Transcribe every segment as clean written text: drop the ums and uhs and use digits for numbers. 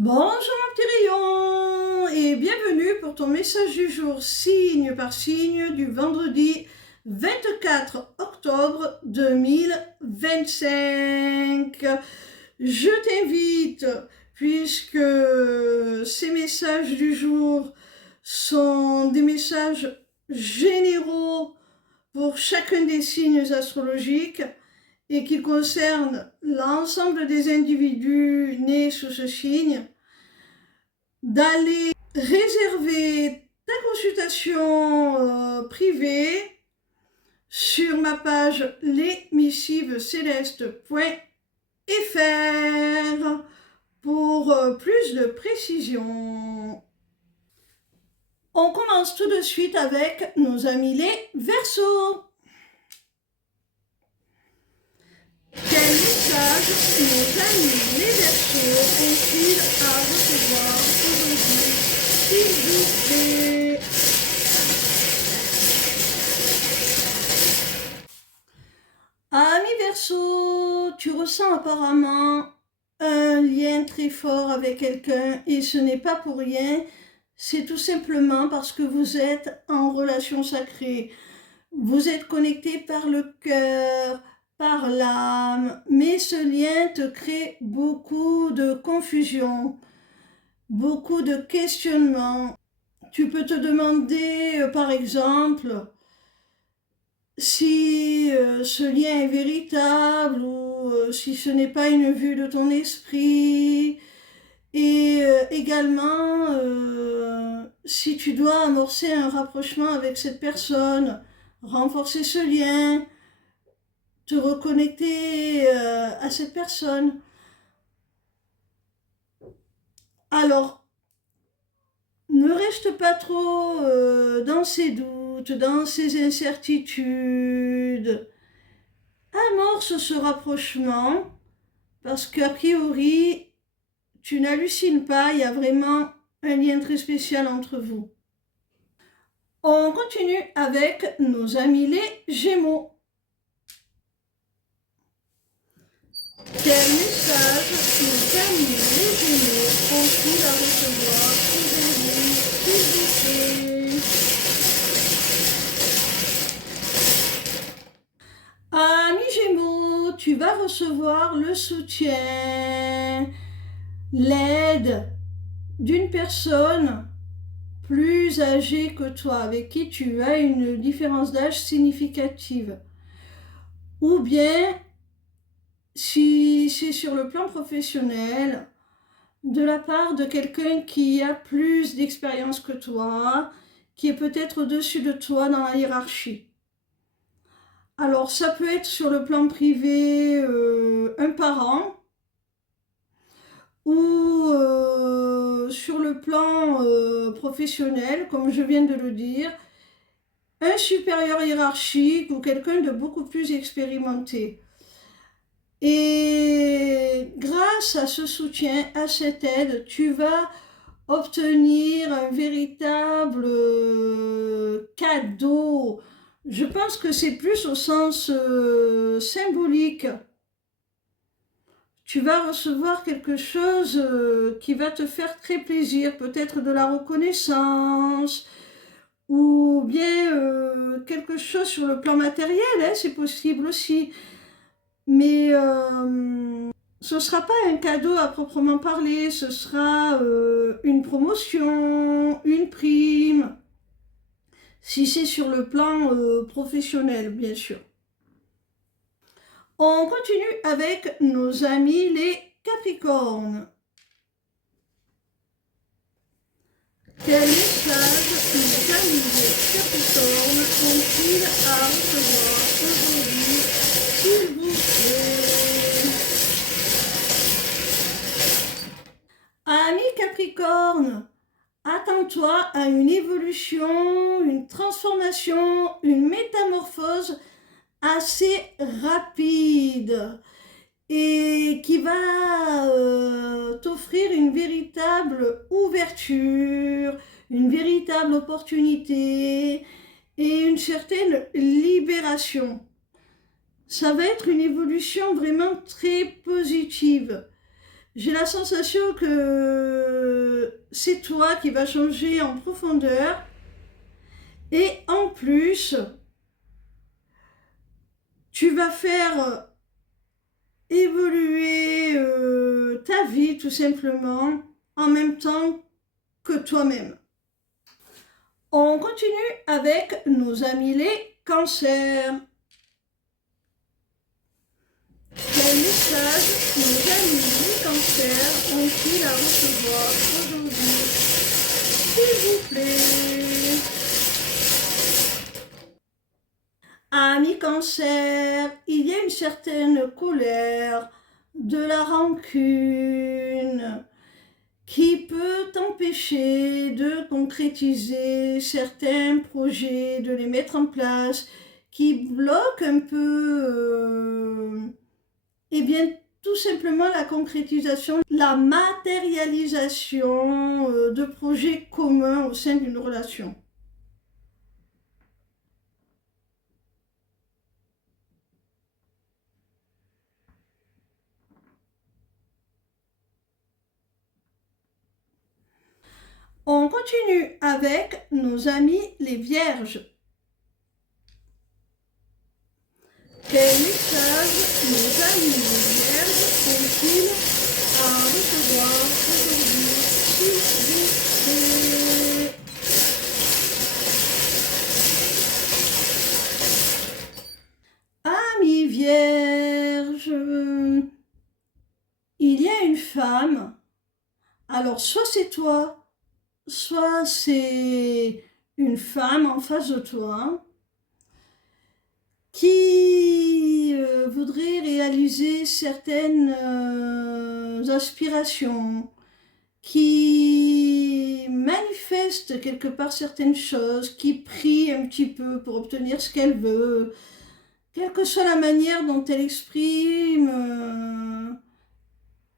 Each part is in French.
Bonjour mon petit rayon et bienvenue pour ton message du jour signe par signe du vendredi 24 octobre 2025. Je t'invite, puisque ces messages du jour sont des messages généraux pour chacun des signes astrologiques et qui concernent l'ensemble des individus nés sous ce signe, d'aller réserver ta consultation privée sur ma page lesmissivescélestes.fr pour plus de précision. On commence tout de suite avec nos amis les Verseaux. Quel message nos amis les Verseaux ont-ils à recevoir aujourd'hui, s'il vous plaît? Ami Verseau, tu ressens apparemment un lien très fort avec quelqu'un et ce n'est pas pour rien, c'est tout simplement parce que vous êtes en relation sacrée. Vous êtes connecté par le cœur, par l'âme, mais ce lien te crée beaucoup de confusion, beaucoup de questionnements. Tu peux te demander, par exemple, si ce lien est véritable ou si ce n'est pas une vue de ton esprit, et également si tu dois amorcer un rapprochement avec cette personne, renforcer ce lien, te reconnecter à cette personne. Alors, ne reste pas trop dans ces doutes, dans ces incertitudes. Amorce ce rapprochement parce qu'a priori, tu n'hallucines pas, il y a vraiment un lien très spécial entre vous. On continue avec nos amis les Gémeaux. Quel message nos amis les Gémeaux ont-ils à recevoir aujourd'hui, s'il vous plaît? Ami Gémeaux, tu vas recevoir le soutien, l'aide d'une personne plus âgée que toi, avec qui tu as une différence d'âge significative. Ou bien, si c'est sur le plan professionnel, de la part de quelqu'un qui a plus d'expérience que toi, qui est peut-être au-dessus de toi dans la hiérarchie. Alors, ça peut être sur le plan privé, un parent, ou sur le plan professionnel, comme je viens de le dire, un supérieur hiérarchique ou quelqu'un de beaucoup plus expérimenté. Et grâce à ce soutien, à cette aide, tu vas obtenir un véritable cadeau. Je pense que c'est plus au sens symbolique. Tu vas recevoir quelque chose qui va te faire très plaisir, peut-être de la reconnaissance, ou bien quelque chose sur le plan matériel, hein, c'est possible aussi. Mais ce ne sera pas un cadeau à proprement parler, ce sera une promotion, une prime, si c'est sur le plan professionnel, bien sûr. On continue avec nos amis les Capricornes. Quel message nos amis les Capricornes ont-ils à recevoir aujourd'hui, s'il vous plaît? Ami Capricorne, attends-toi à une évolution, une transformation, une métamorphose assez rapide et qui va t'offrir une véritable ouverture, une véritable opportunité et une certaine libération. Ça va être une évolution vraiment très positive. J'ai la sensation que c'est toi qui vas changer en profondeur. Et en plus, tu vas faire évoluer ta vie tout simplement en même temps que toi-même. On continue avec nos amis les cancers. Quel message nos amis les cancers ont-ils à recevoir aujourd'hui, s'il vous plaît? Amis cancer, il y a une certaine colère, de la rancune qui peut t'empêcher de concrétiser certains projets, de les mettre en place, qui bloque un peu, eh bien, tout simplement la concrétisation, la matérialisation de projets communs au sein d'une relation. On continue avec nos amis les vierges. Quel message nos amis les vierges ont-ils à recevoir aujourd'hui, s'il vous plaît? Amis vierges, il y a une femme, alors soit c'est toi, soit c'est une femme en face de toi qui voudrait réaliser certaines aspirations, qui manifeste quelque part certaines choses, qui prie un petit peu pour obtenir ce qu'elle veut, quelle que soit la manière dont elle exprime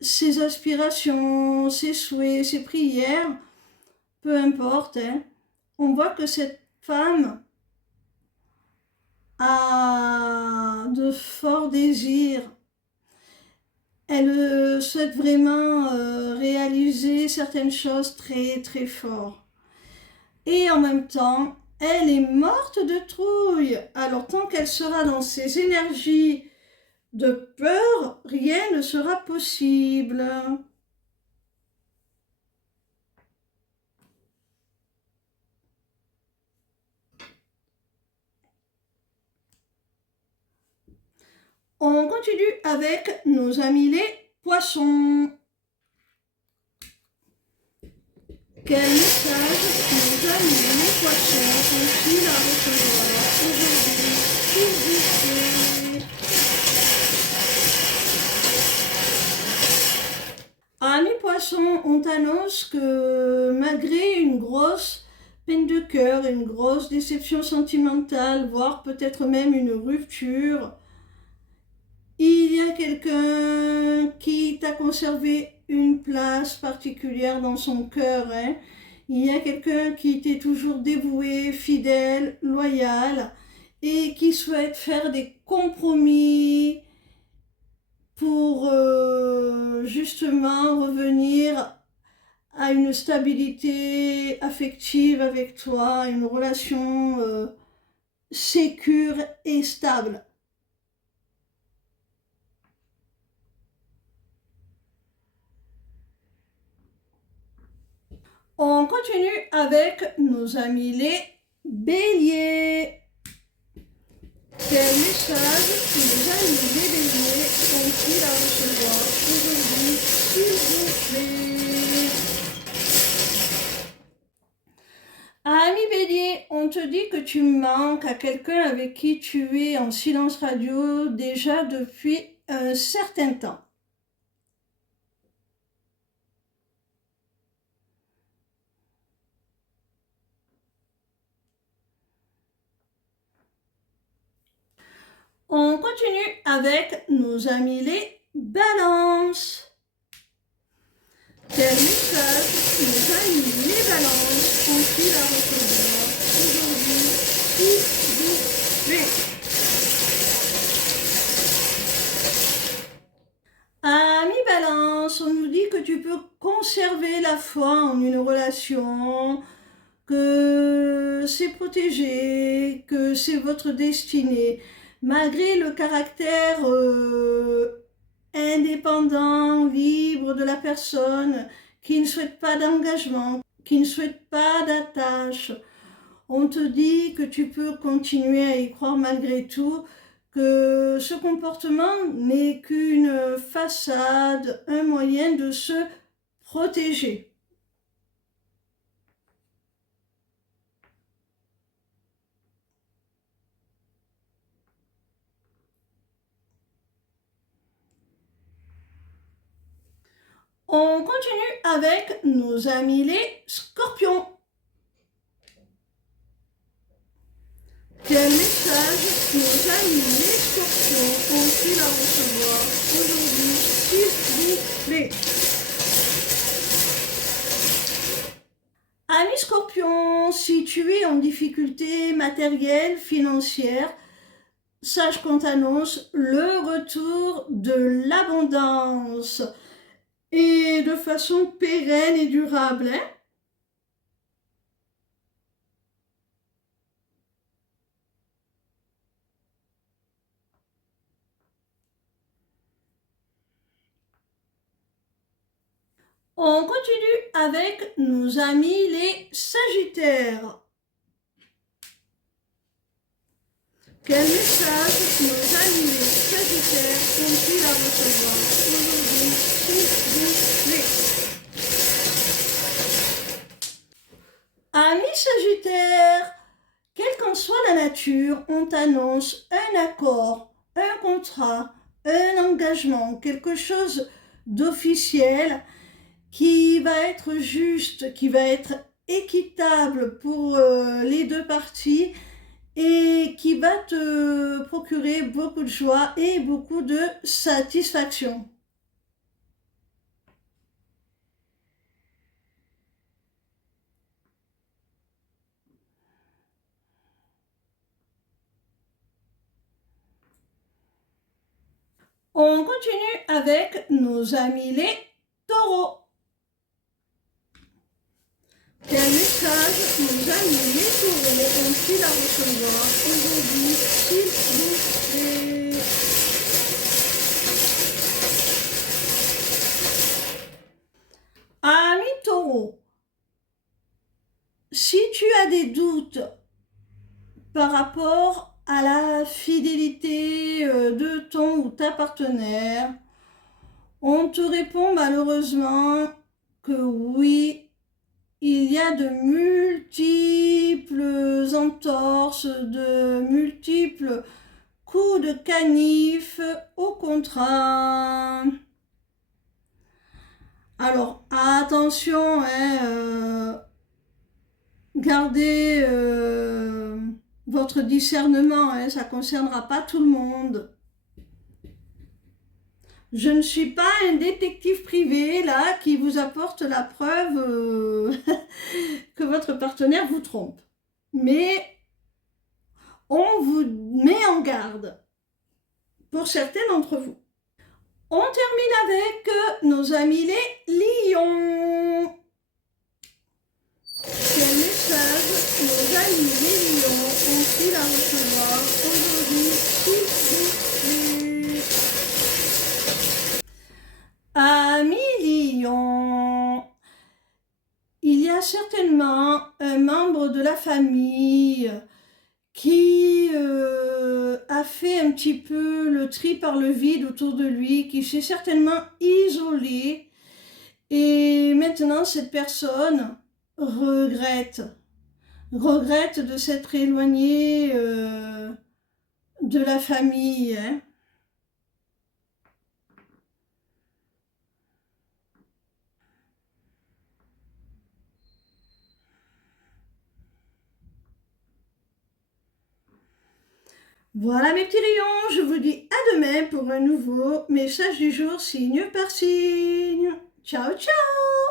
ses aspirations, ses souhaits, ses prières, peu importe, hein, on voit que cette femme a de forts désirs. Elle souhaite vraiment réaliser certaines choses très très fort. Et en même temps, elle est morte de trouille. Alors tant qu'elle sera dans ses énergies de peur, rien ne sera possible. On continue avec nos amis les poissons. Quel message nos amis les poissons ont-ils à recevoir aujourd'hui, s'il vous plaît? Amis poissons, on t'annonce que malgré une grosse peine de cœur, une grosse déception sentimentale, voire peut-être même une rupture, il y a quelqu'un qui t'a conservé une place particulière dans son cœur. Hein. Il y a quelqu'un qui t'est toujours dévoué, fidèle, loyal et qui souhaite faire des compromis pour justement revenir à une stabilité affective avec toi, une relation sécure et stable. On continue avec nos amis les béliers. Quel message nos amis les béliers ont-ils à recevoir aujourd'hui, s'il vous plaît? Ami bélier, on te dit que tu manques à quelqu'un avec qui tu es en silence radio déjà depuis un certain temps. On continue avec nos amis les balances. Quel message nos amis les balances ont-ils à recevoir aujourd'hui, s'il vous plaît? Amis balance, on nous dit que tu peux conserver avez la foi en une relation, que c'est protégé, que c'est votre destinée, malgré le caractère indépendant, libre de la personne, qui ne souhaite pas d'engagement, qui ne souhaite pas d'attache. On te dit que tu peux continuer à y croire malgré tout, que ce comportement n'est qu'une façade, un moyen de se protéger. On continue avec nos amis les scorpions. Quel message nos amis les scorpions ont-ils à recevoir aujourd'hui, s'il vous plaît? Amis scorpions, si tu es en difficulté matérielle, financière, sache qu'on t'annonce le retour de l'abondance et de façon pérenne et durable. On continue avec nos amis les sagittaires. Quel message nos amis les sagittaires ont-ils à recevoir aujourd'hui, s'il vous plaît? Amis sagittaires, quelle qu'en soit la nature, on t'annonce un accord, un contrat, un engagement, quelque chose d'officiel qui va être juste, qui va être équitable pour les deux parties et qui va te procurer beaucoup de joie et beaucoup de satisfaction. On continue avec nos amis les taureaux. Quel message nos amis les taureaux ont-ils à recevoir aujourd'hui, s'il vous plaît? Amis taureaux, si tu as des doutes par rapport à la fidélité de ton ou ta partenaire, on te répond malheureusement que oui, il y a de multiples entorses, de multiples coups de canif au contrat. Alors attention, gardez votre discernement, ça ne concernera pas tout le monde. Je ne suis pas un détective privé là qui vous apporte la preuve que votre partenaire vous trompe. Mais on vous met en garde pour certains d'entre vous. On termine avec nos amis les lions. Quel message nos amis les lions ont-ils à recevoir aujourd'hui, s'il vous plaît? Amis lions, il y a certainement un membre de la famille qui a fait un petit peu le tri par le vide autour de lui, qui s'est certainement isolé. Et maintenant, cette personne regrette de s'être éloignée de la famille. Voilà mes petits lions, je vous dis à demain pour un nouveau message du jour, signe par signe. Ciao, ciao!